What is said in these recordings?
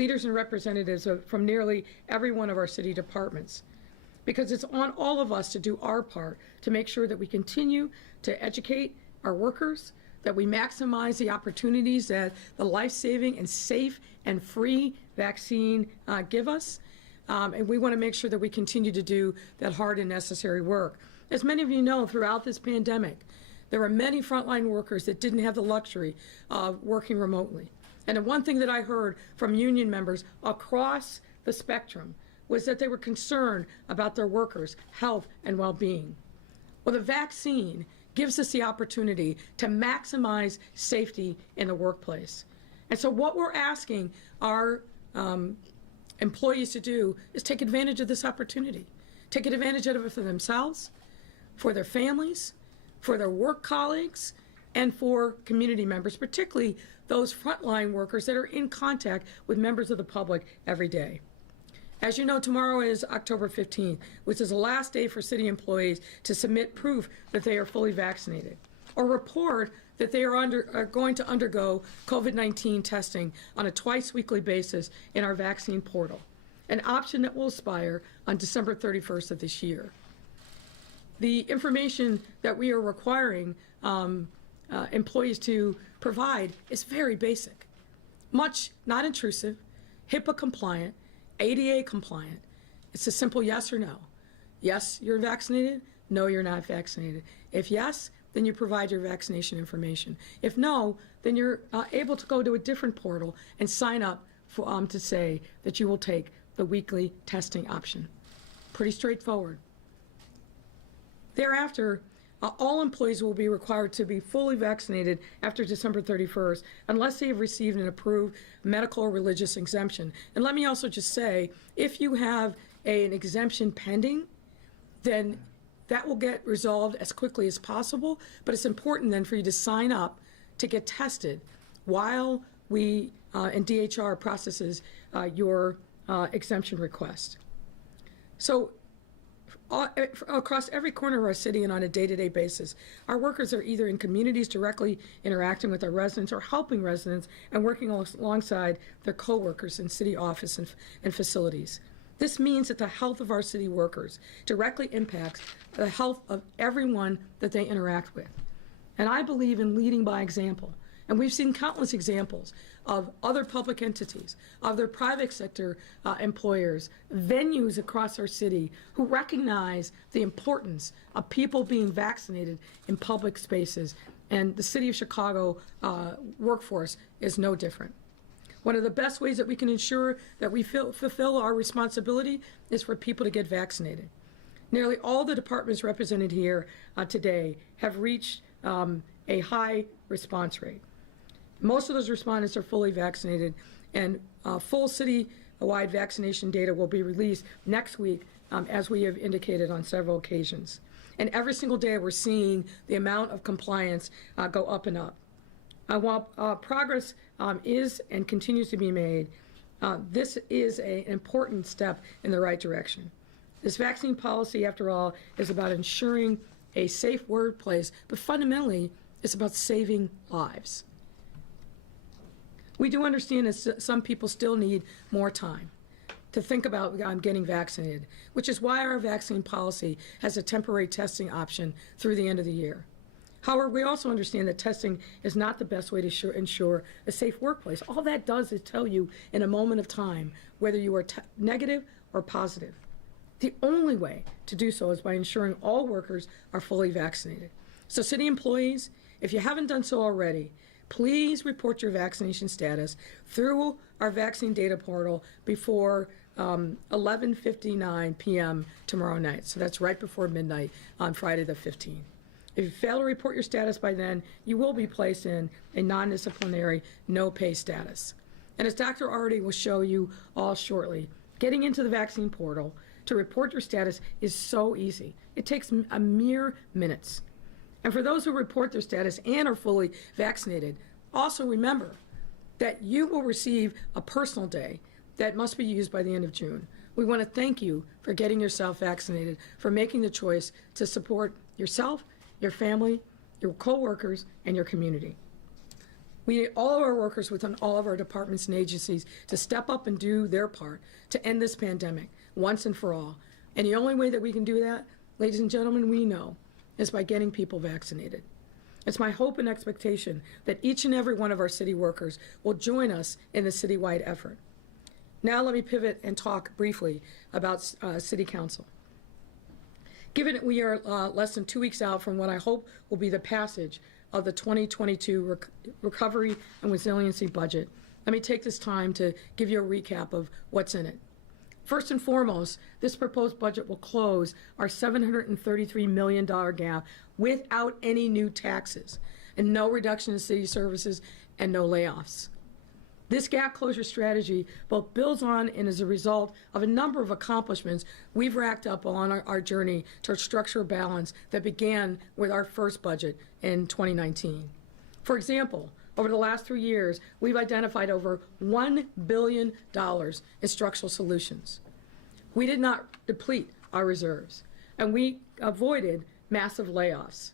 leaders and representatives from nearly every one of our city departments, because it's on all of us to do our part to make sure that we continue to educate our workers, that we maximize the opportunities that the life-saving and safe and free vaccine give us. And we want to make sure that we continue to do that hard and necessary work. As many of you know, throughout this pandemic, there were many frontline workers that didn't have the luxury of working remotely. And the one thing that I heard from union members across the spectrum was that they were concerned about their workers' health and well-being. Well, the vaccine gives us the opportunity to maximize safety in the workplace. And so what we're asking our employees to do is take advantage of this opportunity. Take advantage of it for themselves, for their families, for their work colleagues, and for community members, particularly those frontline workers that are in contact with members of the public every day. As you know, tomorrow is October 15th, which is the last day for city employees to submit proof that they are fully vaccinated or report that they are going to undergo COVID-19 testing on a twice-weekly basis in our vaccine portal, an option that will expire on December 31st of this year. The information that we are requiring employees to provide is very basic, much not intrusive, HIPAA compliant, ADA compliant. It's a simple yes or no. Yes, you're vaccinated. No, you're not vaccinated. If yes, then you provide your vaccination information. If no, then you're able to go to a different portal and sign up for, to say that you will take the weekly testing option. Pretty straightforward. Thereafter, all employees will be required to be fully vaccinated after December 31st unless they have received an approved medical or religious exemption. And let me also just say, if you have an exemption pending, then that will get resolved as quickly as possible, but it's important then for you to sign up to get tested while we and DHR processes your exemption request. So across every corner of our city and on a day-to-day basis, our workers are either in communities directly interacting with our residents or helping residents and working alongside their co-workers in city office and facilities. This means that the health of our city workers directly impacts the health of everyone that they interact with. And I believe in leading by example. And we've seen countless examples of other public entities, of their private sector employers, venues across our city who recognize the importance of people being vaccinated in public spaces. And the City of Chicago workforce is no different. One of the best ways that we can ensure that we fulfill our responsibility is for people to get vaccinated. Nearly all the departments represented here today have reached a high response rate. Most of those respondents are fully vaccinated, and full city-wide vaccination data will be released next week, as we have indicated on several occasions. And every single day we're seeing the amount of compliance go up and up. While progress is and continues to be made, this is an important step in the right direction. This vaccine policy, after all, is about ensuring a safe workplace, but fundamentally, it's about saving lives. We do understand that some people still need more time to think about getting vaccinated, which is why our vaccine policy has a temporary testing option through the end of the year. However, we also understand that testing is not the best way to ensure a safe workplace. All that does is tell you in a moment of time whether you are negative or positive. The only way to do so is by ensuring all workers are fully vaccinated. So city employees, if you haven't done so already, please report your vaccination status through our vaccine data portal before 11:59 p.m. tomorrow night. So that's right before midnight on Friday the 15th. If you fail to report your status by then, you will be placed in a non-disciplinary, no-pay status. And as Dr. Arty will show you all shortly, getting into the vaccine portal to report your status is so easy. It takes a mere minutes. And for those who report their status and are fully vaccinated, also remember that you will receive a personal day that must be used by the end of June. We want to thank you for getting yourself vaccinated, for making the choice to support yourself, your family, your co-workers, and your community. We need all of our workers within all of our departments and agencies to step up and do their part to end this pandemic once and for all. And the only way that we can do that, ladies and gentlemen, we know, is by getting people vaccinated. It's my hope and expectation that each and every one of our city workers will join us in the citywide effort. Now let me pivot and talk briefly about City Council. Given that we are less than 2 weeks out from what I hope will be the passage of the 2022 Recovery and Resiliency Budget, let me take this time to give you a recap of what's in it. First and foremost, this proposed budget will close our $733 million gap without any new taxes and no reduction in city services and no layoffs. This gap closure strategy both builds on and is a result of a number of accomplishments we've racked up on our journey towards structural balance that began with our first budget in 2019. For example, over the last 3 years, we've identified over $1 billion in structural solutions. We did not deplete our reserves, and we avoided massive layoffs.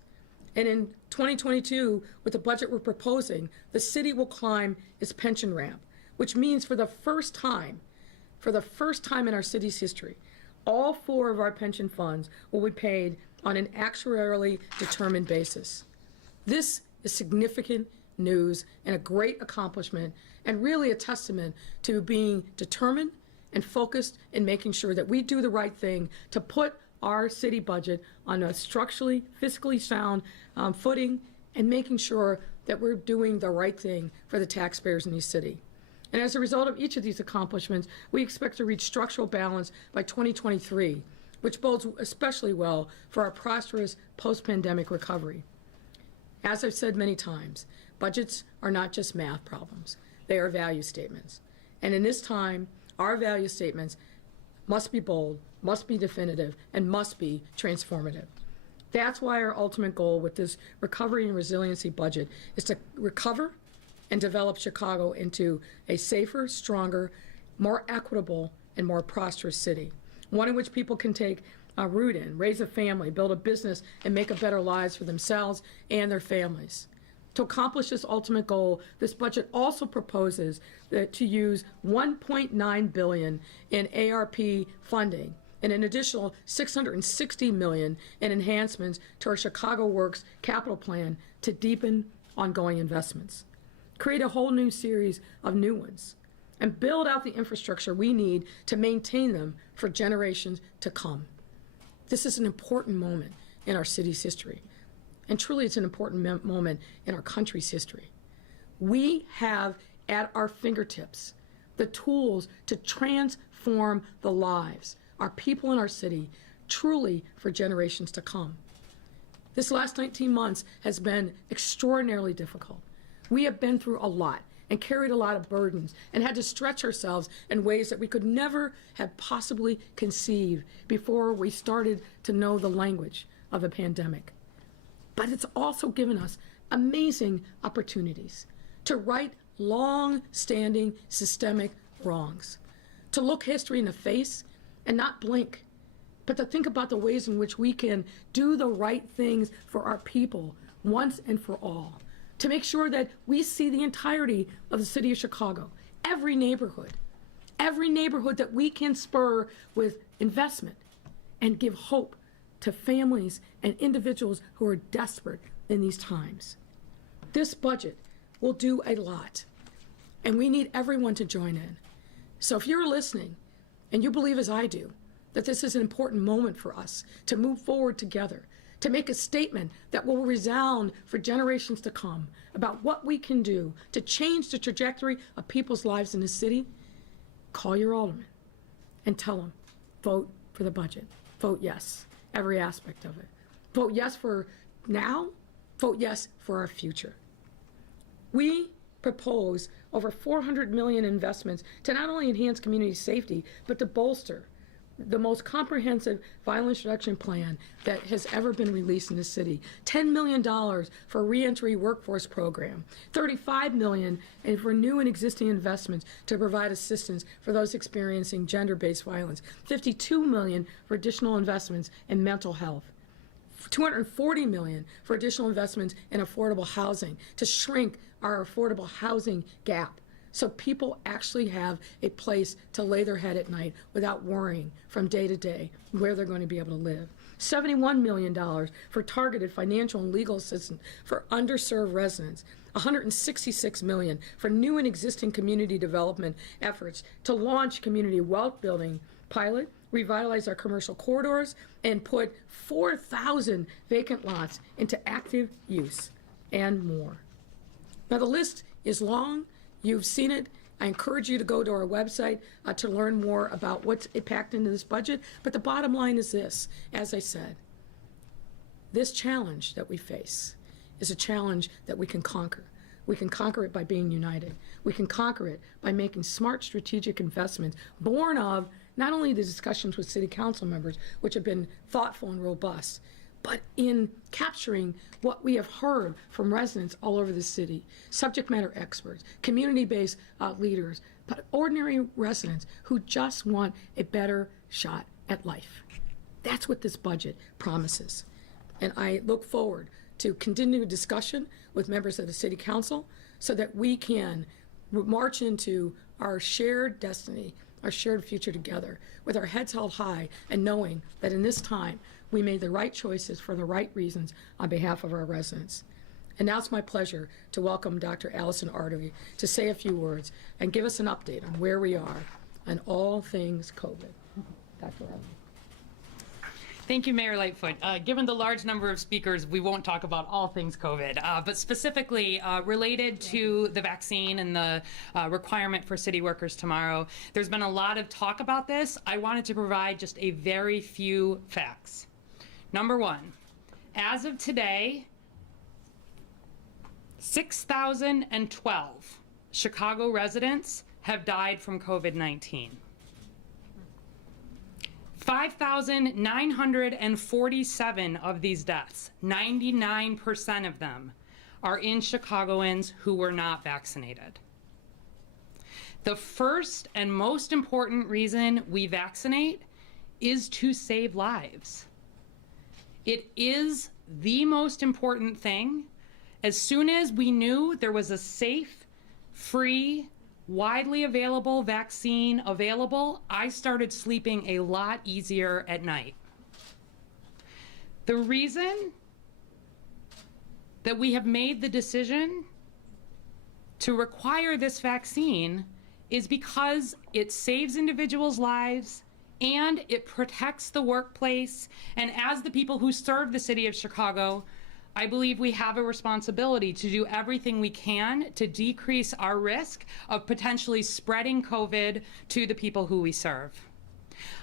And in 2022, with the budget we're proposing, the city will climb its pension ramp, which means for the first time in our city's history, all 4 of our pension funds will be paid on an actuarially determined basis. This is significant news and a great accomplishment, and really a testament to being determined and focused in making sure that we do the right thing to put our city budget on a structurally, fiscally sound footing, and making sure that we're doing the right thing for the taxpayers in the city. And as a result of each of these accomplishments, we expect to reach structural balance by 2023, which bodes especially well for our prosperous post-pandemic recovery. As I've said many times, budgets are not just math problems. They are value statements. And in this time, our value statements must be bold, must be definitive, and must be transformative. That's why our ultimate goal with this recovery and resiliency budget is to recover and develop Chicago into a safer, stronger, more equitable, and more prosperous city. One in which people can take a root in, raise a family, build a business, and make a better lives for themselves and their families. To accomplish this ultimate goal, this budget also proposes to use $1.9 billion in ARP funding and an additional $660 million in enhancements to our Chicago Works capital plan to deepen ongoing investments, create a whole new series of new ones, and build out the infrastructure we need to maintain them for generations to come. This is an important moment in our city's history. And truly, it's an important moment in our country's history. We have at our fingertips the tools to transform the lives, our people in our city, truly for generations to come. This last 19 months has been extraordinarily difficult. We have been through a lot and carried a lot of burdens and had to stretch ourselves in ways that we could never have possibly conceived before we started to know the language of a pandemic. But it's also given us amazing opportunities to right long-standing systemic wrongs, to look history in the face and not blink, but to think about the ways in which we can do the right things for our people once and for all, to make sure that we see the entirety of the city of Chicago, every neighborhood that we can spur with investment and give hope to families and individuals who are desperate in these times. This budget will do a lot, and we need everyone to join in. So if you're listening and you believe as I do that this is an important moment for us to move forward together, to make a statement that will resound for generations to come about what we can do to change the trajectory of people's lives in this city, call your alderman and tell them, vote for the budget. Vote yes, every aspect of it. Vote yes for now, vote yes for our future. We propose over $400 million investments to not only enhance community safety, but to bolster the most comprehensive violence reduction plan that has ever been released in the city. $10 million for a reentry workforce program, $35 million for new and existing investments to provide assistance for those experiencing gender-based violence, $52 million for additional investments in mental health, $240 million for additional investments in affordable housing to shrink our affordable housing gap, so people actually have a place to lay their head at night without worrying from day to day where they're going to be able to live. $71 million for targeted financial and legal assistance for underserved residents. $166 million for new and existing community development efforts to launch community wealth building pilot, revitalize our commercial corridors, and put 4,000 vacant lots into active use, and more. Now, the list is long. You've seen it. I encourage you to go to our website to learn more about what's packed into this budget. But the bottom line is this, as I said, this challenge that we face is a challenge that we can conquer. We can conquer it by being united. We can conquer it by making smart strategic investments born of not only the discussions with city council members, which have been thoughtful and robust, but in capturing what we have heard from residents all over the city, subject matter experts, community-based leaders, but ordinary residents who just want a better shot at life. That's what this budget promises. And I look forward to continued discussion with members of the City Council so that we can march into our shared destiny, our shared future together, with our heads held high and knowing that in this time we made the right choices for the right reasons on behalf of our residents. And now it's my pleasure to welcome Dr. Allison Artery to say a few words and give us an update on where we are on all things COVID. Dr. Artery. Thank you, Mayor Lightfoot. Given the large number of speakers, we won't talk about all things COVID, but specifically related to the vaccine and the requirement for city workers tomorrow. There's been a lot of talk about this. I wanted to provide just a very few facts. Number one, as of today, 6,012 Chicago residents have died from COVID-19. 5,947 of these deaths, 99% of them, are in Chicagoans who were not vaccinated. The first and most important reason we vaccinate is to save lives. It is the most important thing. As soon as we knew there was a safe, free, widely available vaccine available, I started sleeping a lot easier at night. The reason that we have made the decision to require this vaccine is because it saves individuals' lives and it protects the workplace. And as the people who serve the city of Chicago, I believe we have a responsibility to do everything we can to decrease our risk of potentially spreading COVID to the people who we serve.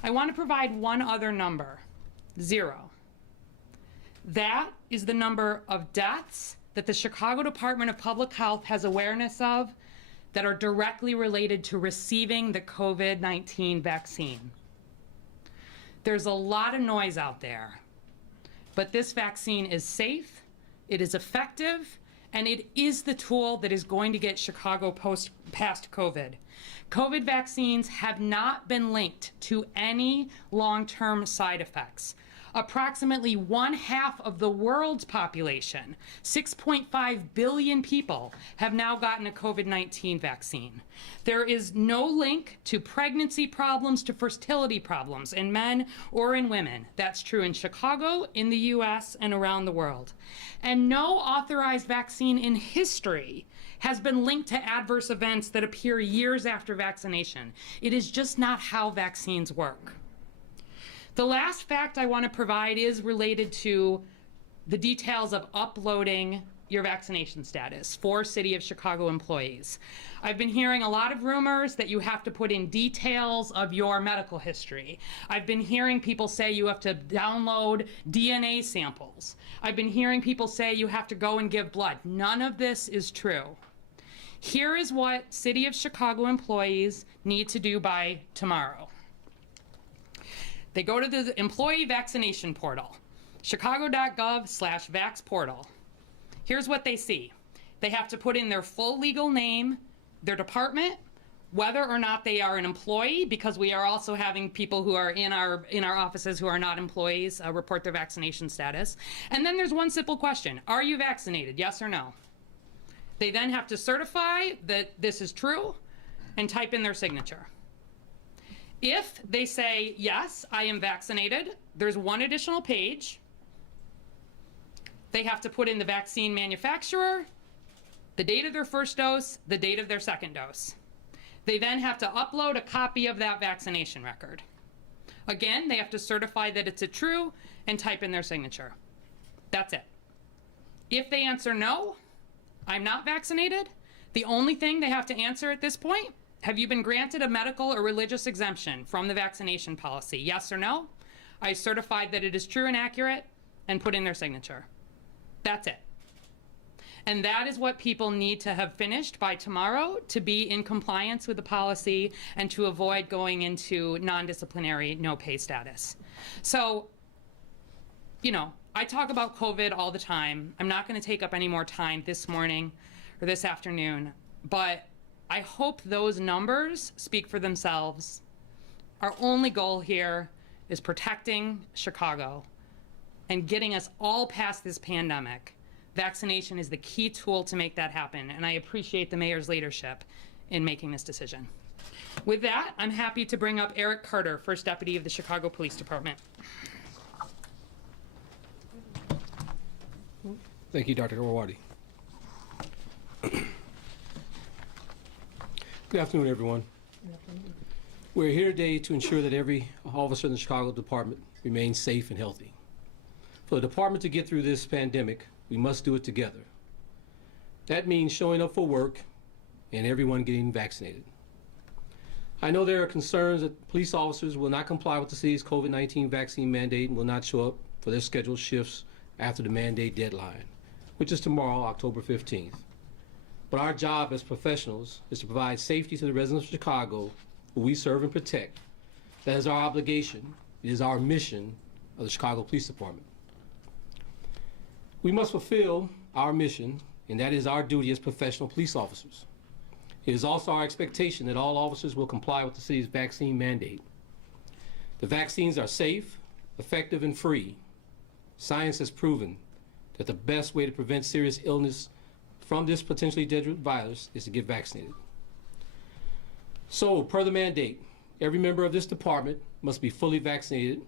I want to provide one other number, 0. That is the number of deaths that the Chicago Department of Public Health has awareness of that are directly related to receiving the COVID-19 vaccine. There's a lot of noise out there, but this vaccine is safe, it is effective, and it is the tool that is going to get Chicago past COVID. COVID vaccines have not been linked to any long-term side effects. Approximately 1/2 of the world's population, 6.5 billion people, have now gotten a COVID-19 vaccine. There is no link to pregnancy problems, to fertility problems in men or in women. That's true in Chicago, in the US, and around the world. And no authorized vaccine in history has been linked to adverse events that appear years after vaccination. It is just not how vaccines work. The last fact I want to provide is related to the details of uploading your vaccination status for City of Chicago employees. I've been hearing a lot of rumors that you have to put in details of your medical history. I've been hearing people say you have to download DNA samples. I've been hearing people say you have to go and give blood. None of this is true. Here is what City of Chicago employees need to do by tomorrow. They go to the employee vaccination portal, chicago.gov/vaxportal. Here's what they see. They have to put in their full legal name, their department, whether or not they are an employee, because we are also having people who are in our offices who are not employees report their vaccination status. And then there's one simple question: are you vaccinated? Yes or no? They then have to certify that this is true and type in their signature. If they say, yes, I am vaccinated, there's one additional page. They have to put in the vaccine manufacturer, the date of their first dose, the date of their second dose. They then have to upload a copy of that vaccination record. Again, they have to certify that it's a true and type in their signature. That's it. If they answer no, I'm not vaccinated, the only thing they have to answer at this point: have you been granted a medical or religious exemption from the vaccination policy? Yes or no? I certified that it is true and accurate, and put in their signature. That's it. And that is what people need to have finished by tomorrow to be in compliance with the policy and to avoid going into non-disciplinary no pay status. So, you know, I talk about COVID all the time. I'm not going to take up any more time this morning or this afternoon, but I hope those numbers speak for themselves. Our only goal here is protecting Chicago and getting us all past this pandemic. Vaccination is the key tool to make that happen, and I appreciate the mayor's leadership in making this decision. With that, I'm happy to bring up Eric Carter, First Deputy of the Chicago Police Department. Thank you, Dr. Rawadi. Good afternoon, everyone. Good afternoon. We're here today to ensure that every officer in the Chicago Department remains safe and healthy. For the department to get through this pandemic, we must do it together. That means showing up for work and everyone getting vaccinated. I know there are concerns that police officers will not comply with the city's COVID-19 vaccine mandate and will not show up for their scheduled shifts after the mandate deadline, which is tomorrow, October 15th. But our job as professionals is to provide safety to the residents of Chicago, who we serve and protect. That is our obligation. It is our mission of the Chicago Police Department. We must fulfill our mission, and that is our duty as professional police officers. It is also our expectation that all officers will comply with the city's vaccine mandate. The vaccines are safe, effective, and free. Science has proven that the best way to prevent serious illness from this potentially deadly virus is to get vaccinated. So, per the mandate, every member of this department must be fully vaccinated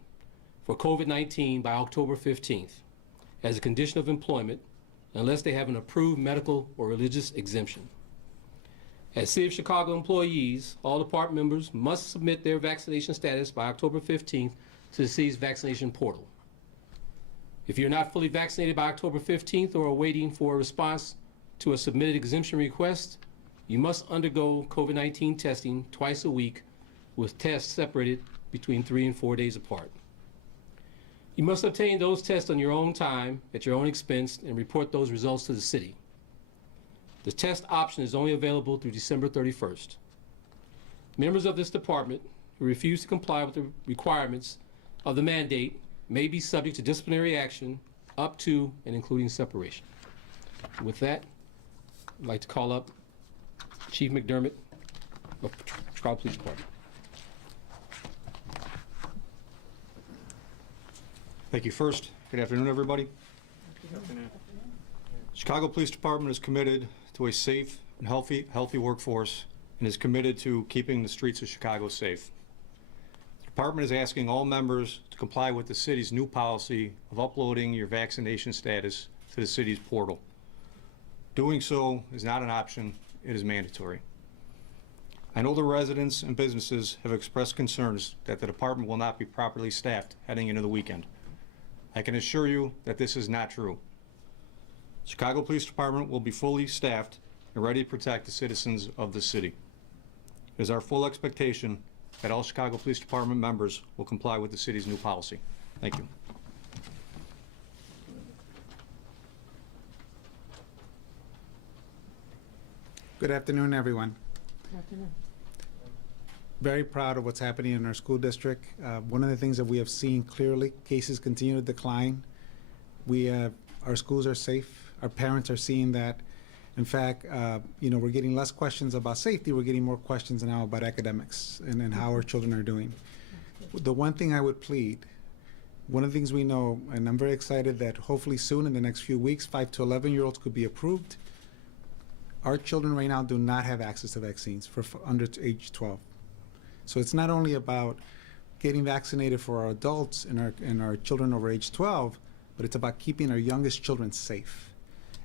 for COVID-19 by October 15th as a condition of employment, unless they have an approved medical or religious exemption. As City of Chicago employees, all department members must submit their vaccination status by October 15th to the city's vaccination portal. If you're not fully vaccinated by October 15th or are waiting for a response to a submitted exemption request, you must undergo COVID-19 testing twice a week, with tests separated between 3 and 4 days apart. You must obtain those tests on your own time, at your own expense, and report those results to the city. The test option is only available through December 31st. Members of this department who refuse to comply with the requirements of the mandate may be subject to disciplinary action up to and including separation. With that, I'd like to call up Chief McDermott of Chicago Police Department. Thank you. First, good afternoon, everybody. Good afternoon. Chicago Police Department is committed to a safe and healthy workforce and is committed to keeping the streets of Chicago safe. The department is asking all members to comply with the city's new policy of uploading your vaccination status to the city's portal. Doing so is not an option, it is mandatory. I know the residents and businesses have expressed concerns that the department will not be properly staffed heading into the weekend. I can assure you that this is not true. Chicago Police Department will be fully staffed and ready to protect the citizens of the city. It is our full expectation that all Chicago Police Department members will comply with the city's new policy. Thank you. Good afternoon, everyone. Good afternoon. Very proud of what's happening in our school district. One of the things that we have seen clearly, cases continue to decline. Our schools are safe. Our parents are seeing that In fact, we're getting less questions about safety. We're getting more questions now about academics and how our children are doing. The one thing I would plead, one of the things we know, and I'm very excited that hopefully soon in the next few weeks, 5 to 11-year-olds could be approved. Our children right now do not have access to vaccines for under age 12. So it's not only about getting vaccinated for our adults and our children over age 12, but it's about keeping our youngest children safe.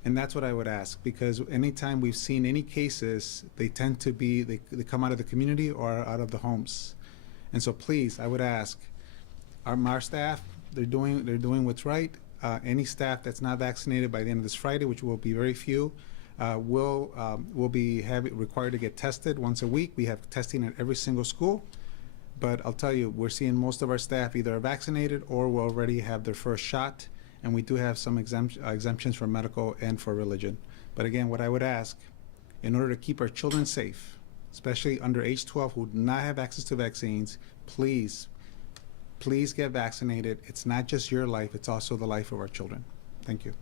And that's what I would ask, because anytime we've seen any cases, they tend to be, they come out of the community or out of the homes. And so please, I would ask, our staff, they're doing what's right. Any staff that's not vaccinated by the end of this Friday, which will be very few, will be required to get tested once a week. We have testing at every single school. But I'll tell you, we're seeing most of our staff either are vaccinated or will already have their first shot. And we do have some exemptions for medical and for religion. But again, what I would ask, in order to keep our children safe, especially under age 12 who do not have access to vaccines, please get vaccinated. It's not just your life, it's also the life of our children. Thank you.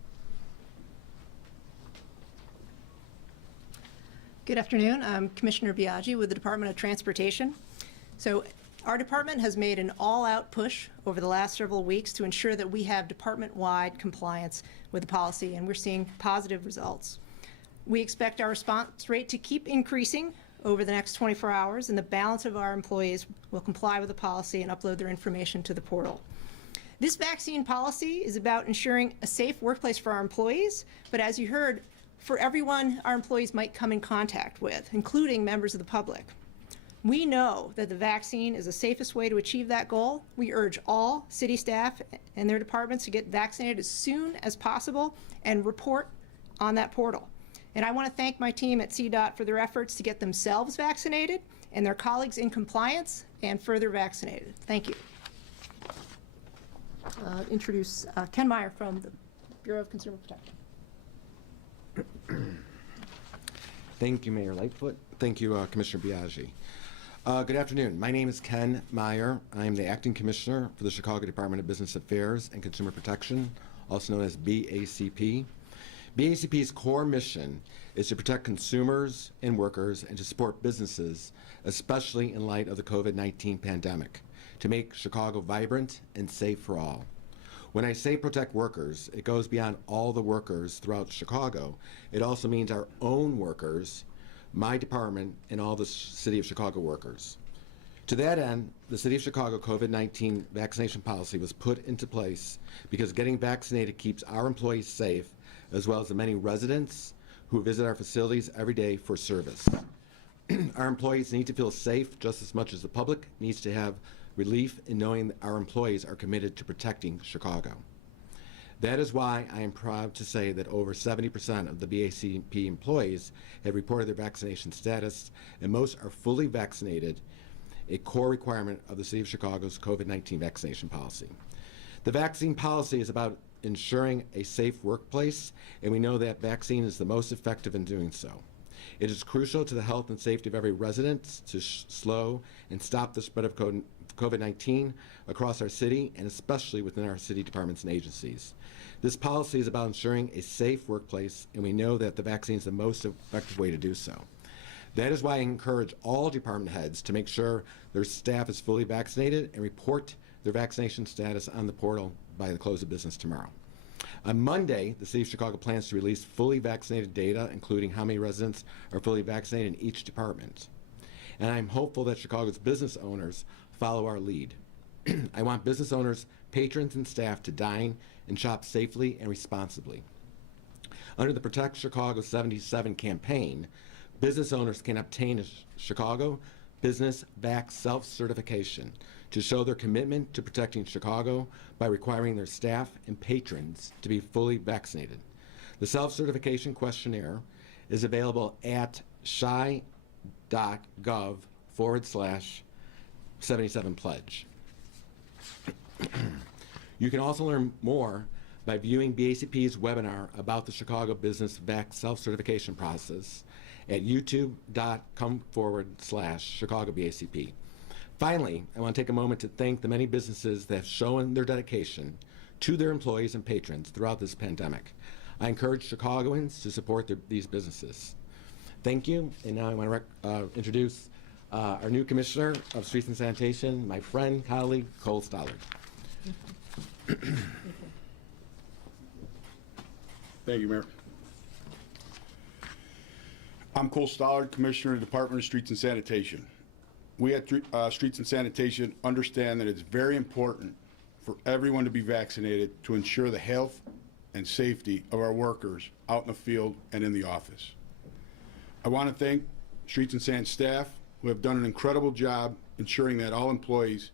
Good afternoon. I'm Commissioner Biaggi with the Department of Transportation. So our department has made an all-out push over the last several weeks to ensure that we have department-wide compliance with the policy, and we're seeing positive results. We expect our response rate to keep increasing over the next 24 hours, and the balance of our employees will comply with the policy and upload their information to the portal. This vaccine policy is about ensuring a safe workplace for our employees, but as you heard, for everyone our employees might come in contact with, including members of the public. We know that the vaccine is the safest way to achieve that goal. We urge all city staff and their departments to get vaccinated as soon as possible and report on that portal. And I want to thank my team at CDOT for their efforts to get themselves vaccinated and their colleagues in compliance and further vaccinated. Thank you. Introduce Ken Meyer from the Bureau of Consumer Protection. Thank you, Mayor Lightfoot. Thank you, Commissioner Biaggi. Good afternoon. My name is Ken Meyer. I'm the Acting Commissioner for the Chicago Department of Business Affairs and Consumer Protection, also known as BACP. BACP's core mission is to protect consumers and workers and to support businesses, especially in light of the COVID-19 pandemic, to make Chicago vibrant and safe for all. When I say protect workers, it goes beyond all the workers throughout Chicago. It also means our own workers, my department, and all the City of Chicago workers. To that end, the City of Chicago COVID-19 vaccination policy was put into place because getting vaccinated keeps our employees safe, as well as the many residents who visit our facilities every day for service. Our employees need to feel safe just as much as the public needs to have relief in knowing that our employees are committed to protecting Chicago. That is why I am proud to say that over 70% of the BACP employees have reported their vaccination status, and most are fully vaccinated, a core requirement of the City of Chicago's COVID-19 vaccination policy. The vaccine policy is about ensuring a safe workplace, and we know that vaccine is the most effective in doing so. It is crucial to the health and safety of every resident to slow and stop the spread of COVID-19 across our city, and especially within our city departments and agencies. This policy is about ensuring a safe workplace, and we know that the vaccine is the most effective way to do so. That is why I encourage all department heads to make sure their staff is fully vaccinated and report their vaccination status on the portal by the close of business tomorrow. On Monday, the City of Chicago plans to release fully vaccinated data, including how many residents are fully vaccinated in each department. And I'm hopeful that Chicago's business owners follow our lead. I want business owners, patrons, and staff to dine and shop safely and responsibly. Under the Protect Chicago 77 campaign, business owners can obtain a Chicago Business Vax self-certification to show their commitment to protecting Chicago by requiring their staff and patrons to be fully vaccinated. The self-certification questionnaire is available at chi.gov/77pledge. You can also learn more by viewing BACP's webinar about the Chicago Business Vax self-certification process at youtube.com/ChicagoBACP. Finally, I want to take a moment to thank the many businesses that have shown their dedication to their employees and patrons throughout this pandemic. I encourage Chicagoans to support these businesses. Thank you, and now I want to introduce our new Commissioner of Streets and Sanitation, my friend, colleague, Cole Stollard. Thank you, Mayor. I'm Cole Stollard, Commissioner of the Department of Streets and Sanitation. We at Streets and Sanitation understand that it's very important for everyone to be vaccinated to ensure the health and safety of our workers out in the field and in the office. I want to thank Streets and San staff who have done an incredible job ensuring that all employees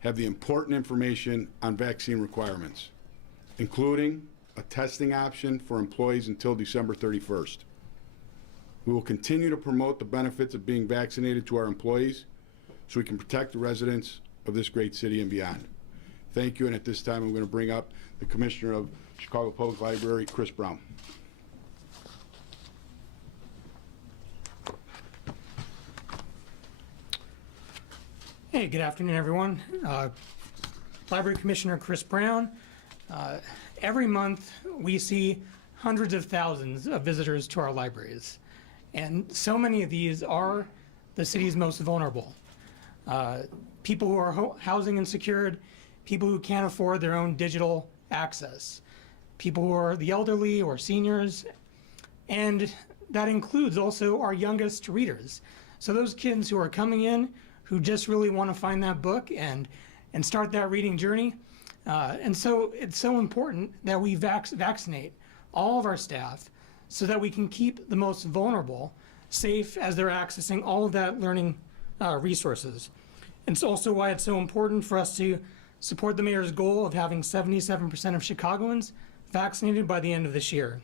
have the important information on vaccine requirements, including a testing option for employees until December 31st. We will continue to promote the benefits of being vaccinated to our employees so we can protect the residents of this great city and beyond. Thank you, and at this time I'm going to bring up the Commissioner of Chicago Public Library, Chris Brown. Hey, good afternoon, everyone. Library Commissioner Chris Brown. Every month we see hundreds of thousands of visitors to our libraries, and so many of these are the city's most vulnerable. People who are housing insecure, people who can't afford their own digital access, people who are the elderly or seniors, and that includes also our youngest readers. So those kids who are coming in who just really want to find that book and start that reading journey. And so it's so important that we vaccinate all of our staff so that we can keep the most vulnerable safe as they're accessing all of that learning resources. And it's also why it's so important for us to support the mayor's goal of having 77% of Chicagoans vaccinated by the end of this year.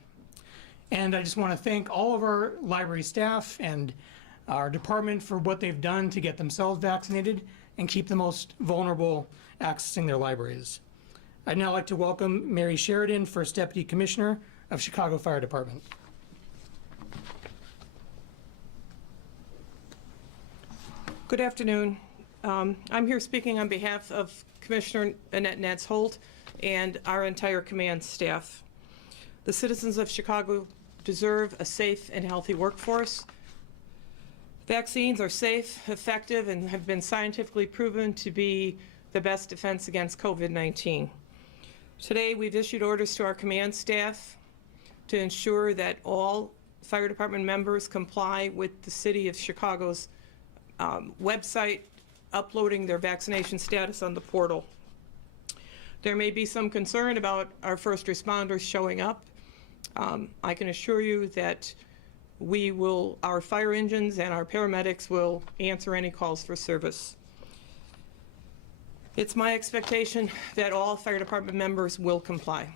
And I just want to thank all of our library staff and our department for what they've done to get themselves vaccinated and keep the most vulnerable accessing their libraries. I'd now like to welcome Mary Sheridan, First Deputy Commissioner of Chicago Fire Department. Good afternoon. I'm here speaking on behalf of Commissioner Annette Nadsholt and our entire command staff. The citizens of Chicago deserve a safe and healthy workforce. Vaccines are safe, effective, and have been scientifically proven to be the best defense against COVID-19. Today, we've issued orders to our command staff to ensure that all fire department members comply with the City of Chicago's website, uploading their vaccination status on the portal. There may be some concern about our first responders showing up. I can assure you that our fire engines and our paramedics will answer any calls for service. It's my expectation that all fire department members will comply.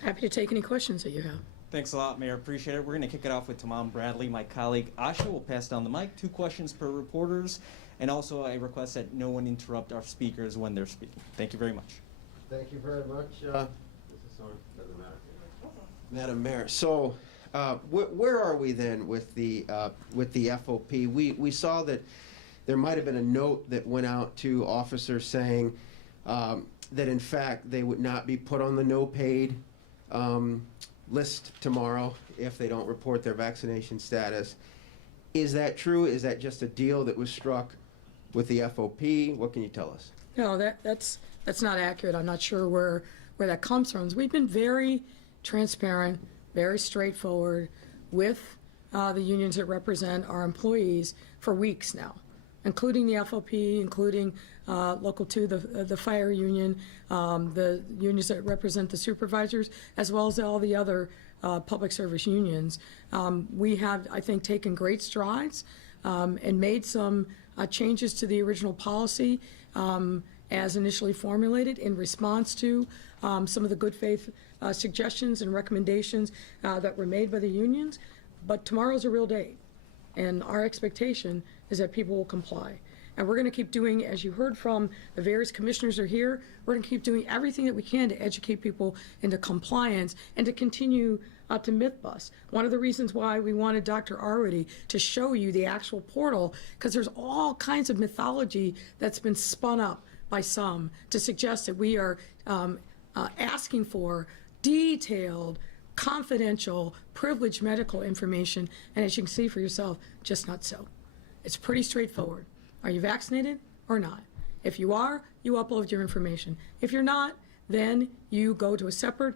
Happy to take any questions that you have. Thanks a lot, Mayor. Appreciate it. We're going to kick it off with Tamam Bradley. My colleague Asha will pass down the mic. 2 questions per reporters. And also I request that no one interrupt our speakers when they're speaking. Thank you very much. Thank you very much. Is this on? Doesn't matter. Madam Mayor, so where are we then with the FOP? We saw that there might have been a note that went out to officers saying that in fact they would not be put on the no paid list tomorrow if they don't report their vaccination status. Is that true? Is that just a deal that was struck with the FOP? What can you tell us? No, that's not accurate. I'm not sure where that comes from. We've been very transparent, very straightforward with the unions that represent our employees for weeks now, including the FOP, including Local 2, the fire union, the unions that represent the supervisors, as well as all the other public service unions. We have, I think, taken great strides and made some changes to the original policy as initially formulated in response to some of the good faith suggestions and recommendations that were made by the unions. But tomorrow's a real day, and our expectation is that people will comply. And we're going to keep doing, as you heard from the various commissioners are here, we're going to keep doing everything that we can to educate people into compliance and to continue to myth bust. One of the reasons why we wanted Dr. Arwady to show you the actual portal, because there's all kinds of mythology that's been spun up by some to suggest that we are asking for detailed, confidential, privileged medical information, and as you can see for yourself, just not so. It's pretty straightforward. Are you vaccinated or not? If you are, you upload your information. If you're not, then you go to a separate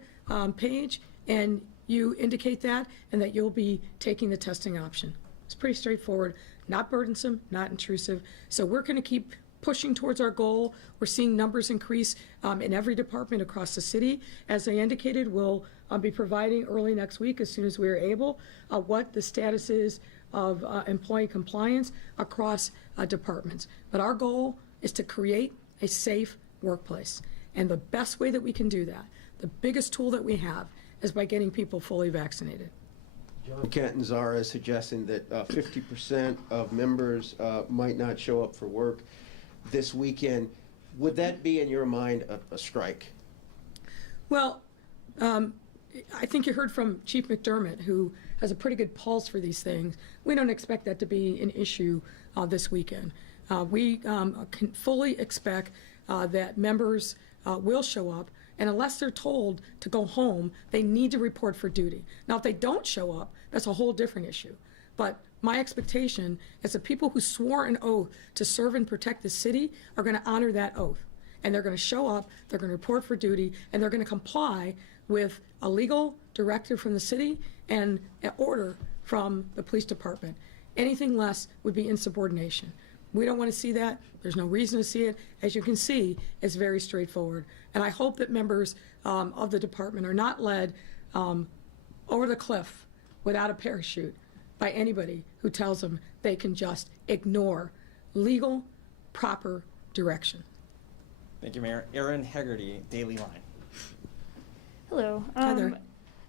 page and you indicate that and that you'll be taking the testing option. It's pretty straightforward, not burdensome, not intrusive. So we're going to keep pushing towards our goal. We're seeing numbers increase in every department across the city. As I indicated, we'll be providing early next week, as soon as we are able, what the status is of employee compliance across departments. But our goal is to create a safe workplace. And the best way that we can do that, the biggest tool that we have, is by getting people fully vaccinated. John Catanzara is suggesting that 50% of members might not show up for work this weekend. Would that be, in your mind, a strike? Well, I think you heard from Chief McDermott, who has a pretty good pulse for these things. We don't expect that to be an issue this weekend. We can fully expect that members will show up, and unless they're told to go home, they need to report for duty. Now, if they don't show up, that's a whole different issue. But my expectation is that people who swore an oath to serve and protect the city are going to honor that oath. And they're going to show up, they're going to report for duty, and they're going to comply with a legal directive from the city and an order from the police department. Anything less would be insubordination. We don't want to see that. There's no reason to see it. As you can see, it's very straightforward. And I hope that members of the department are not led over the cliff without a parachute by anybody who tells them they can just ignore legal, proper direction. Thank you, Mayor. Erin Hegarty, Daily Line. Hello. Hi there.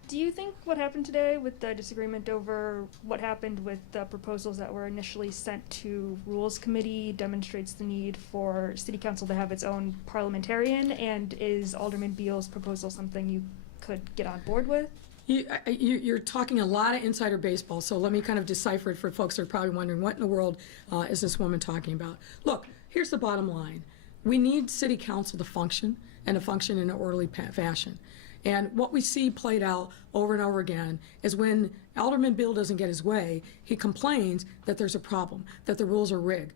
Do you think what happened today with the disagreement over what happened with the proposals that were initially sent to Rules Committee demonstrates the need for City Council to have its own parliamentarian? And is Alderman Beal's proposal something you could get on board with? You're talking a lot of insider baseball, so let me kind of decipher it for folks that are probably wondering, what in the world is this woman talking about? Look, here's the bottom line. We need City Council to function, and to function in an orderly fashion. And what we see played out over and over again is when Alderman Beal doesn't get his way, he complains that there's a problem, that the rules are rigged.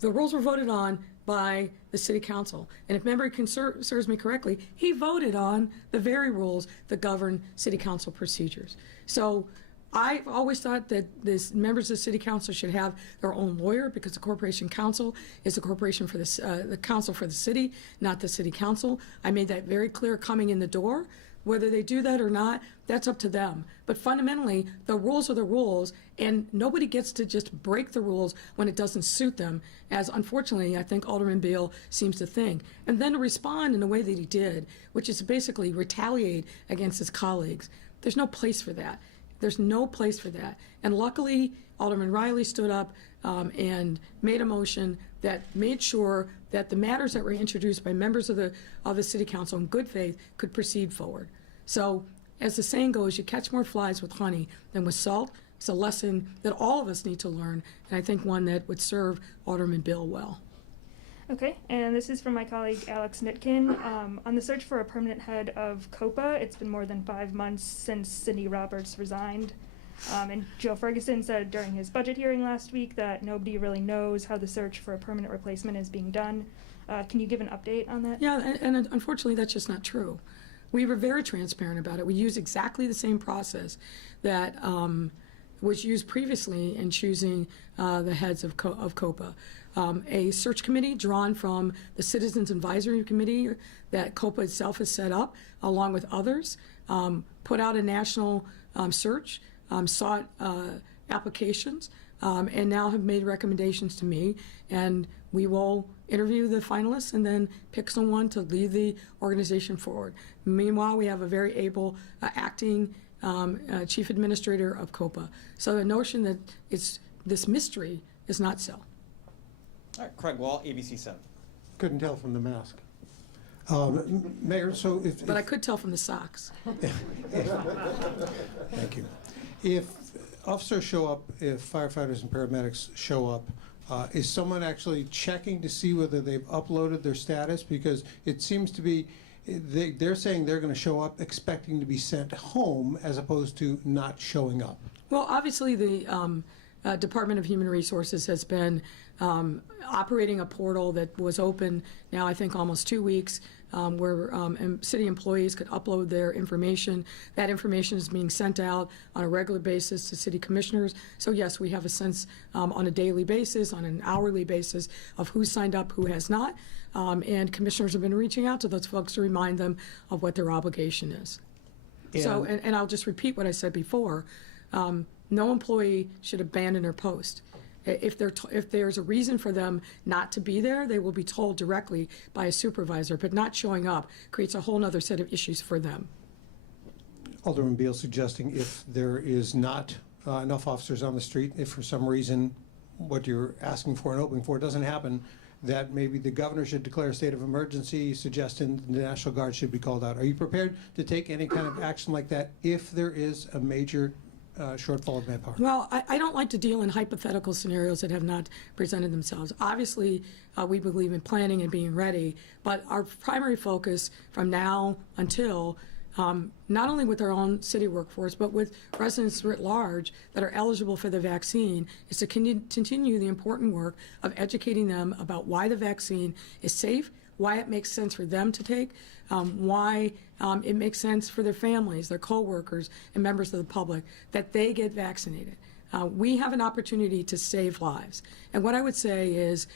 The rules were voted on by the City Council. And if memory serves me correctly, he voted on the very rules that govern City Council procedures. So I've always thought that members of the City Council should have their own lawyer, because the Corporation Council is the corporation for the council for the city, not the City Council. I made that very clear coming in the door. Whether they do that or not, that's up to them. But fundamentally, the rules are the rules, and nobody gets to just break the rules when it doesn't suit them, as unfortunately I think Alderman Beal seems to think. And then to respond in the way that he did, which is to basically retaliate against his colleagues. There's no place for that. There's no place for that. And luckily, Alderman Riley stood up and made a motion that made sure that the matters that were introduced by members of the City Council in good faith could proceed forward. So, as the saying goes, you catch more flies with honey than with salt. It's a lesson that all of us need to learn, and I think one that would serve Alderman Beal well. Okay, and this is from my colleague Alex Nitkin. On the search for a permanent head of COPA, it's been more than 5 months since Cindy Roberts resigned. And Joe Ferguson said during his budget hearing last week that nobody really knows how the search for a permanent replacement is being done. Can you give an update on that? Yeah, and unfortunately that's just not true. We were very transparent about it. We used exactly the same process that was used previously in choosing the heads of COPA. A search committee drawn from the Citizens Advisory Committee that COPA itself has set up, along with others, put out a national search, sought applications, and now have made recommendations to me. And we will interview the finalists and then pick someone to lead the organization forward. Meanwhile, we have a very able acting chief administrator of COPA. So the notion that it's this mystery is not so. All right, Craig Wall, ABC 7. Couldn't tell from the mask. Mayor, so if... But I could tell from the socks. Thank you. If officers show up, if firefighters and paramedics show up, is someone actually checking to see whether they've uploaded their status? Because it seems to be, they're saying they're going to show up expecting to be sent home as opposed to not showing up. Well, obviously, the Department of Human Resources has been operating a portal that was open now, I think, almost 2 weeks, where city employees could upload their information. That information is being sent out on a regular basis to city commissioners. So yes, we have a sense on a daily basis, on an hourly basis, of who signed up, who has not. And commissioners have been reaching out to those folks to remind them of what their obligation is. So, and I'll just repeat what I said before. No employee should abandon their post. If there's a reason for them not to be there, they will be told directly by a supervisor, but not showing up creates a whole other set of issues for them. Alderman Beal suggesting if there is not enough officers on the street, if for some reason what you're asking for and hoping for doesn't happen, that maybe the governor should declare a state of emergency, suggesting the National Guard should be called out. Are you prepared to take any kind of action like that if there is a major shortfall of manpower? Well, I don't like to deal in hypothetical scenarios that have not presented themselves. Obviously, we believe in planning and being ready, but our primary focus from now until not only with our own city workforce, but with residents writ large that are eligible for the vaccine, is to continue the important work of educating them about why the vaccine is safe, why it makes sense for them to take, why it makes sense for their families, their coworkers, and members of the public that they get vaccinated. We have an opportunity to save lives. And what I would say is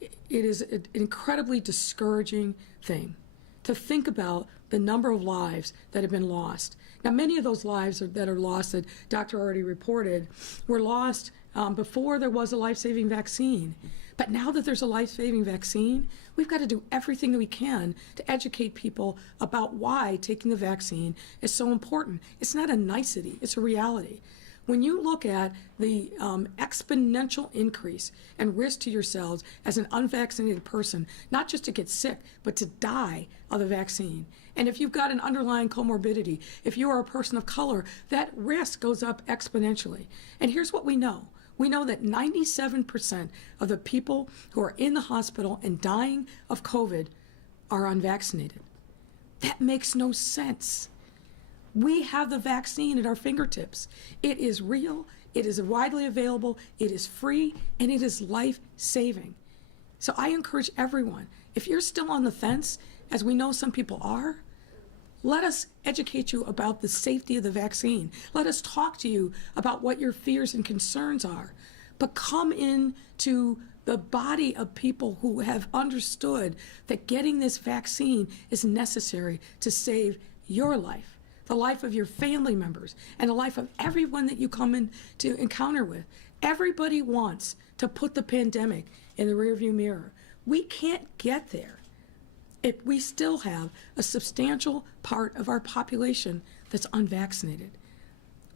it is an incredibly discouraging thing to think about the number of lives that have been lost. Now, many of those lives that are lost that Doctor already reported were lost before there was a life-saving vaccine. But now that there's a life-saving vaccine, we've got to do everything that we can to educate people about why taking the vaccine is so important. It's not a nicety, it's a reality. When you look at the exponential increase and risk to yourselves as an unvaccinated person, not just to get sick, but to die of the vaccine. And if you've got an underlying comorbidity, if you are a person of color, that risk goes up exponentially. And here's what we know. We know that 97% of the people who are in the hospital and dying of COVID are unvaccinated. That makes no sense. We have the vaccine at our fingertips. It is real, it is widely available, it is free, and it is life-saving. So I encourage everyone, if you're still on the fence, as we know some people are, let us educate you about the safety of the vaccine. Let us talk to you about what your fears and concerns are. But come into the body of people who have understood that getting this vaccine is necessary to save your life, the life of your family members, and the life of everyone that you come into encounter with. Everybody wants to put the pandemic in the rearview mirror. We can't get there if we still have a substantial part of our population that's unvaccinated.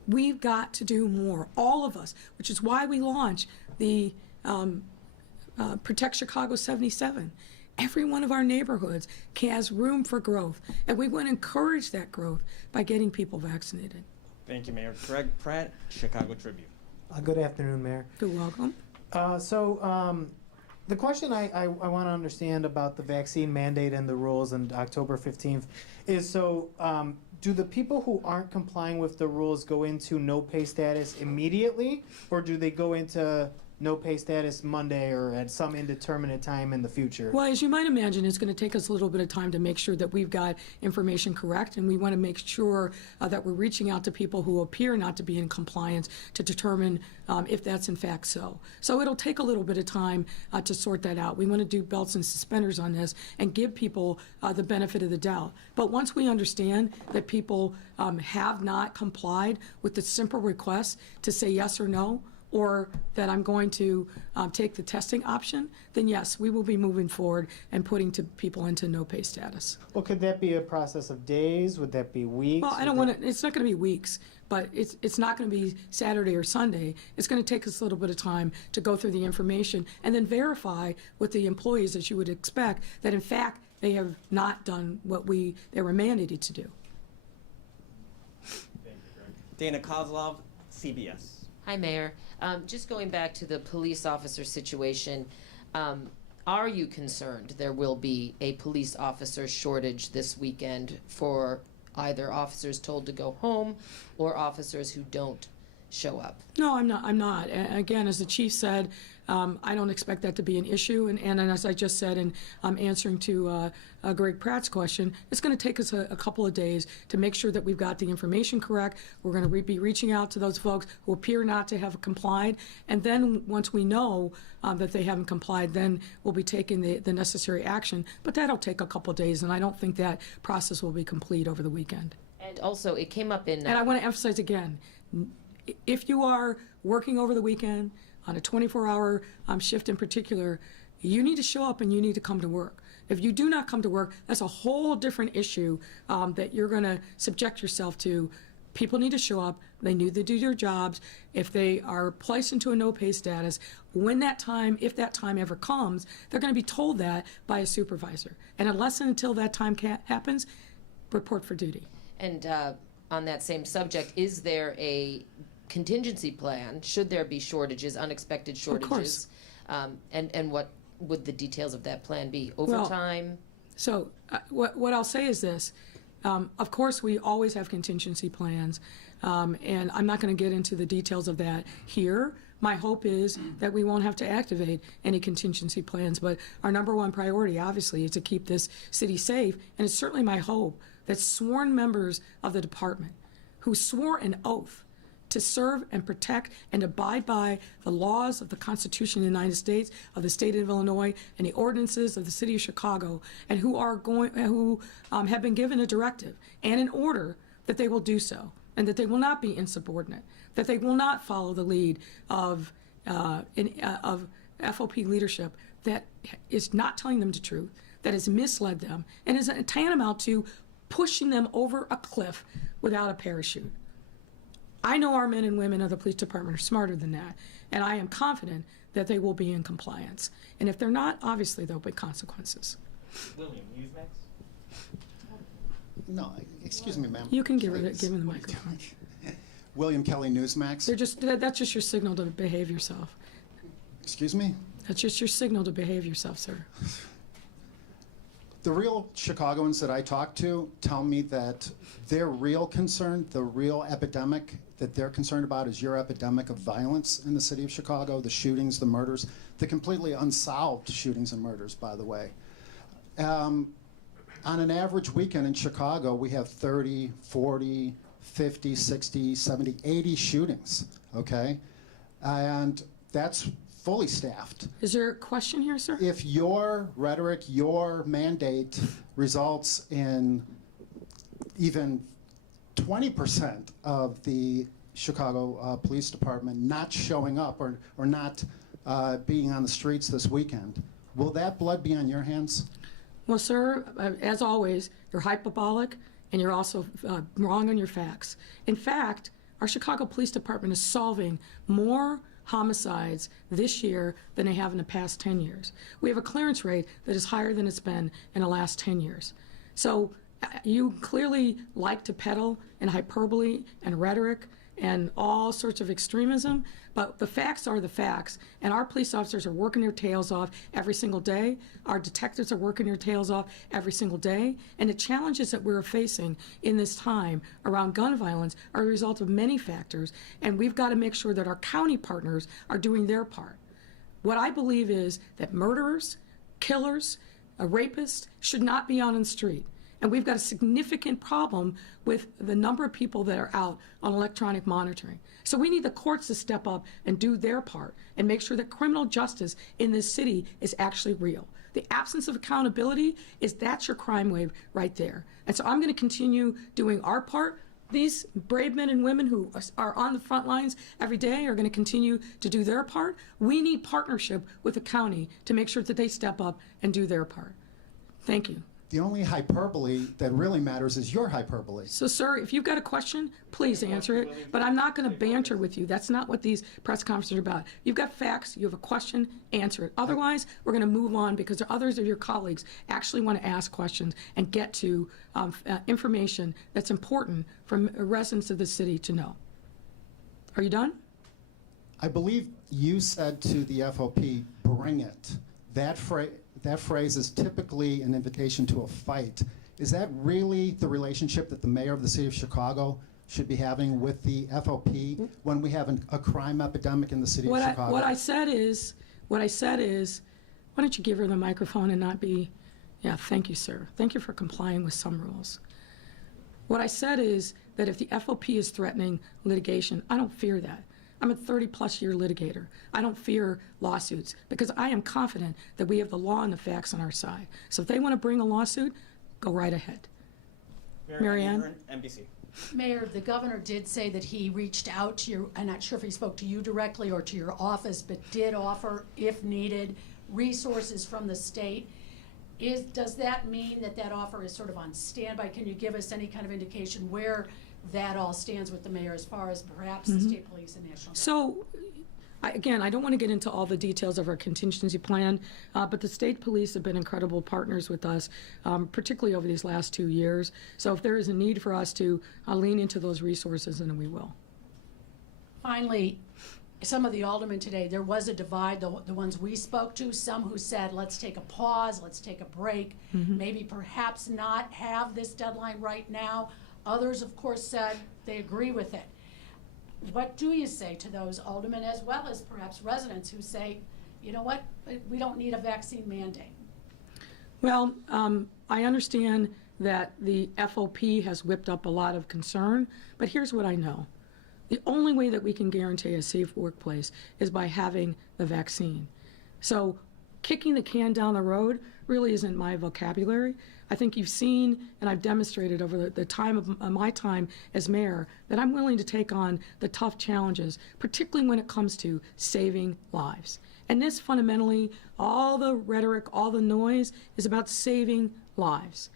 We've got to do more, all of us, which is why we launched the Protect Chicago 77. Every one of our neighborhoods has room for growth, and we want to encourage that growth by getting people vaccinated. Thank you, Mayor. Greg Pratt, Chicago Tribune. Good afternoon, Mayor. You're welcome. The question I want to understand about the vaccine mandate and the rules on October 15th is, do the people who aren't complying with the rules go into no pay status immediately, or do they go into no pay status Monday or at some indeterminate time in the future? Well, as you might imagine, it's going to take us a little bit of time to make sure that we've got information correct, and we want to make sure that we're reaching out to people who appear not to be in compliance to determine if that's in fact so. So it'll take a little bit of time to sort that out. We want to do belts and suspenders on this and give people the benefit of the doubt. But once we understand that people have not complied with the simple request to say yes or no, or that I'm going to take the testing option, then yes, we will be moving forward and putting people into no pay status. Well, could that be a process of days? Would that be weeks? Well, I don't want to, it's not going to be weeks, but it's not going to be Saturday or Sunday. It's going to take us a little bit of time to go through the information and then verify with the employees, as you would expect, that in fact they have not done what they were mandated to do. Dana Kozlov, CBS. Hi, Mayor. Just going back to the police officer situation, are you concerned there will be a police officer shortage this weekend for either officers told to go home or officers who don't show up? No, I'm not. Again, as the chief said, I don't expect that to be an issue. And as I just said in answering to Greg Pratt's question, it's going to take us a couple of days to make sure that we've got the information correct. We're going to be reaching out to those folks who appear not to have complied. And then once we know that they haven't complied, then we'll be taking the necessary action. But that'll take a couple of days, and I don't think that process will be complete over the weekend. And also, it came up in... And I want to emphasize again, if you are working over the weekend on a 24-hour shift in particular, you need to show up and you need to come to work. If you do not come to work, that's a whole different issue that you're going to subject yourself to. People need to show up. They need to do their jobs. If they are placed into a no-pay status, when that time, if that time ever comes, they're going to be told that by a supervisor. And unless and until that time happens, report for duty. And on that same subject, is there a contingency plan should there be shortages, unexpected shortages? Of course. And what would the details of that plan be? Overtime? So what I'll say is this. Of course, we always have contingency plans, and I'm not going to get into the details of that here. My hope is that we won't have to activate any contingency plans, but our number one priority, obviously, is to keep this city safe, and it's certainly my hope that sworn members of the department who swore an oath to serve and protect and abide by the laws of the Constitution of the United States, of the state of Illinois, and the ordinances of the city of Chicago, and who have been given a directive and an order that they will do so, and that they will not be insubordinate, that they will not follow the lead of FOP leadership that is not telling them the truth, that has misled them, and is tantamount to pushing them over a cliff without a parachute. I know our men and women of the police department are smarter than that, and I am confident that they will be in compliance. And if they're not, obviously there'll be consequences. William, Newsmax. No, excuse me, ma'am. You can give him the microphone. William Kelly, Newsmax. That's just your signal to behave yourself. Excuse me? That's just your signal to behave yourself, sir. The real Chicagoans that I talk to tell me that their real concern, the real epidemic that they're concerned about is your epidemic of violence in the city of Chicago, the shootings, the murders, the completely unsolved shootings and murders, by the way. On an average weekend in Chicago, we have 30, 40, 50, 60, 70, 80 shootings, okay? And that's fully staffed. Is there a question here, sir? If your rhetoric, your mandate results in even 20% of the Chicago Police Department not showing up or not being on the streets this weekend, will that blood be on your hands? Well, sir, as always, you're hyperbolic and you're also wrong on your facts. In fact, our Chicago Police Department is solving more homicides this year than they have in the past 10 years. We have a clearance rate that is higher than it's been in the last 10 years. So you clearly like to peddle in hyperbole and rhetoric and all sorts of extremism, but the facts are the facts, and our police officers are working their tails off every single day. Our detectives are working their tails off every single day, and the challenges that we're facing in this time around gun violence are a result of many factors, and we've got to make sure that our county partners are doing their part. What I believe is that murderers, killers, rapists should not be out on the street. And we've got a significant problem with the number of people that are out on electronic monitoring. So we need the courts to step up and do their part and make sure that criminal justice in this city is actually real. The absence of accountability that's your crime wave right there. And so I'm going to continue doing our part these brave men and women who are on the front lines every day are going to continue to do their part. We need partnership with the county to make sure that they step up and do their part. Thank you. The only hyperbole that really matters is your hyperbole. So, sir, if you've got a question, please answer it. But I'm not going to banter with you. That's not what these press conferences are about. You've got facts. You have a question. Answer it. Otherwise, we're going to move on because others of your colleagues actually want to ask questions and get to information that's important for residents of the city to know. Are you done? I believe you said to the FOP, bring it. That phrase is typically an invitation to a fight. Is that really the relationship that the mayor of the city of Chicago should be having with the FOP when we have a crime epidemic in the city of Chicago? What I said is, why don't you give her the microphone and not be, yeah, thank you, sir. Thank you for complying with some rules. What I said is that if the FOP is threatening litigation, I don't fear that. I'm a 30-plus year litigator. I don't fear lawsuits because I am confident that we have the law and the facts on our side. So if they want to bring a lawsuit, go right ahead. Mary Ann? NBC. Mayor, the governor did say that he reached out to you. I'm not sure if he spoke to you directly or to your office, but did offer, if needed, resources from the state. Does that mean that that offer is sort of on standby? Can you give us any kind of indication where that all stands with the mayor as far as perhaps the state police and national guard? So, again, I don't want to get into all the details of our contingency plan, but the state police have been incredible partners with us, particularly over these last 2 years. So if there is a need for us to lean into those resources, then we will. Finally, some of the aldermen today, there was a divide, the ones we spoke to, some who said, let's take a pause, let's take a break, maybe perhaps not have this deadline right now. Others, of course, said they agree with it. What do you say to those aldermen as well as perhaps residents who say, you know what, we don't need a vaccine mandate? Well, I understand that the FOP has whipped up a lot of concern, but here's what I know. The only way that we can guarantee a safe workplace is by having the vaccine. So kicking the can down the road really isn't my vocabulary. I think you've seen, and I've demonstrated over the time of my time as mayor, that I'm willing to take on the tough challenges, particularly when it comes to saving lives. And this fundamentally, all the rhetoric, all the noise is about saving lives.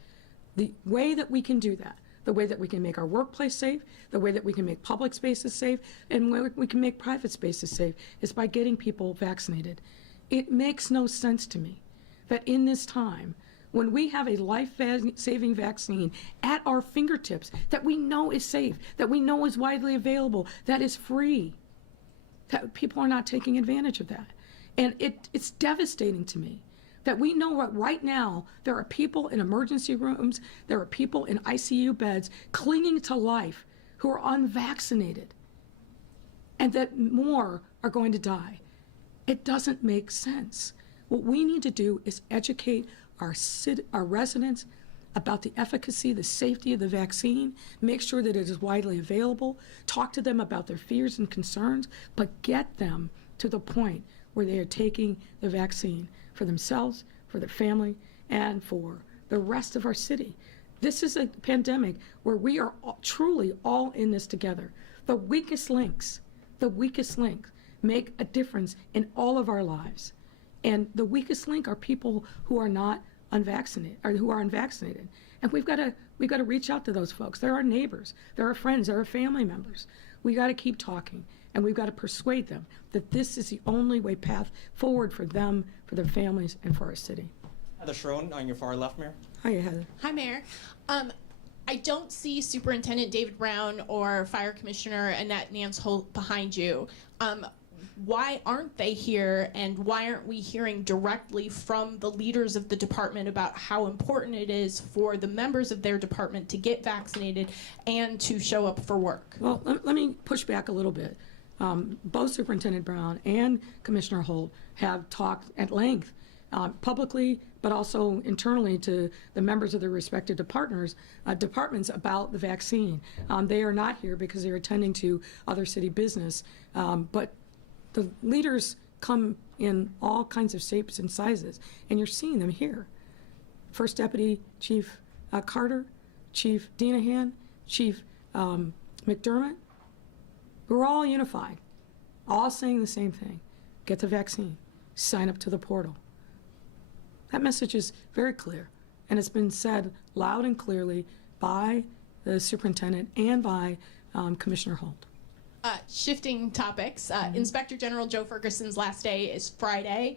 The way that we can do that, the way that we can make our workplace safe, the way that we can make public spaces safe, and the way we can make private spaces safe is by getting people vaccinated. It makes no sense to me that in this time, when we have a life-saving vaccine at our fingertips that we know is safe, that we know is widely available, that is free, that people are not taking advantage of that. And it's devastating to me that we know right now there are people in emergency rooms, there are people in ICU beds clinging to life who are unvaccinated, and that more are going to die. It doesn't make sense. What we need to do is educate our residents about the efficacy, the safety of the vaccine, make sure that it is widely available, talk to them about their fears and concerns, but get them to the point where they are taking the vaccine for themselves, for their family, and for the rest of our city. This is a pandemic where we are truly all in this together. The weakest links make a difference in all of our lives. And the weakest link are people who are not unvaccinated, or who are unvaccinated. And we've got to reach out to those folks. They're our neighbors, they're our friends, they're our family members. We got to keep talking, and we've got to persuade them that this is the only way path forward for them, for their families, and for our city. Heather Schroen on your far left, Mayor. Hi, Heather. Hi, Mayor. I don't see Superintendent David Brown or Fire Commissioner Annette Nance-Holt behind you. Why aren't they here, and why aren't we hearing directly from the leaders of the department about how important it is for the members of their department to get vaccinated and to show up for work? Well, let me push back a little bit. Both Superintendent Brown and Commissioner Holt have talked at length publicly, but also internally to the members of their respective departments about the vaccine. They are not here because they're attending to other city business, but the leaders come in all kinds of shapes and sizes, and you're seeing them here. First Deputy Chief Carter, Chief Denahan, Chief McDermott, we're all unified, all saying the same thing. Get the vaccine, sign up to the portal. That message is very clear, and it's been said loud and clearly by the superintendent and by Commissioner Holt. Shifting topics, Inspector General Joe Ferguson's last day is Friday.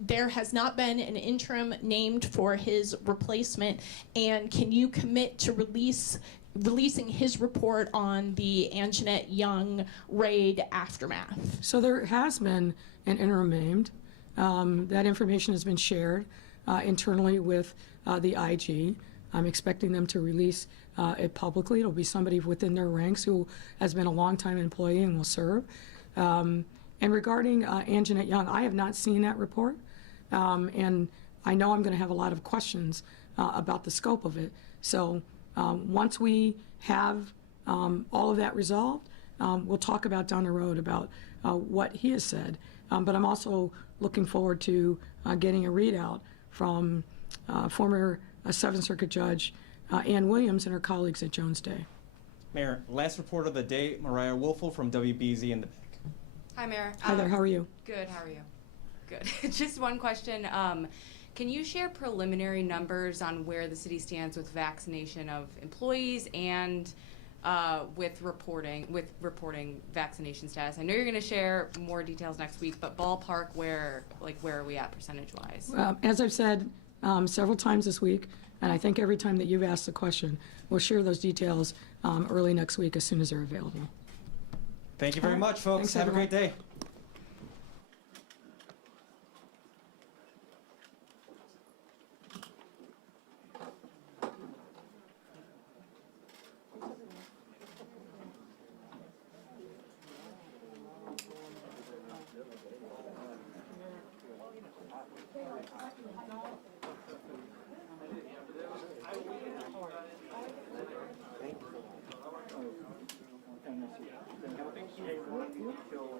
There has not been an interim named for his replacement, and can you commit to releasing his report on the Anjanette Young raid aftermath? So there has been an interim named. That information has been shared internally with the IG. I'm expecting them to release it publicly. It'll be somebody within their ranks who has been a longtime employee and will serve. And regarding Anjanette Young, I have not seen that report, and I know I'm going to have a lot of questions about the scope of it. So once we have all of that resolved, we'll talk about down the road about what he has said. But I'm also looking forward to getting a readout from former Seventh Circuit Judge Ann Williams and her colleagues at Jones Day. Mayor, last report of the day, Mariah Wolfel from WBZ in the back. Hi, Mayor. Hi there, how are you? Good, how are you? Good. Just one question. Can you share preliminary numbers on where the city stands with vaccination of employees and with reporting vaccination status? I know you're going to share more details next week, but ballpark, where are we at percentage-wise? As I've said several times this week, and I think every time that you've asked the question, we'll share those details early next week as soon as they're available. Thank you very much, folks. Thanks, Have everyone. a great day. Thank you.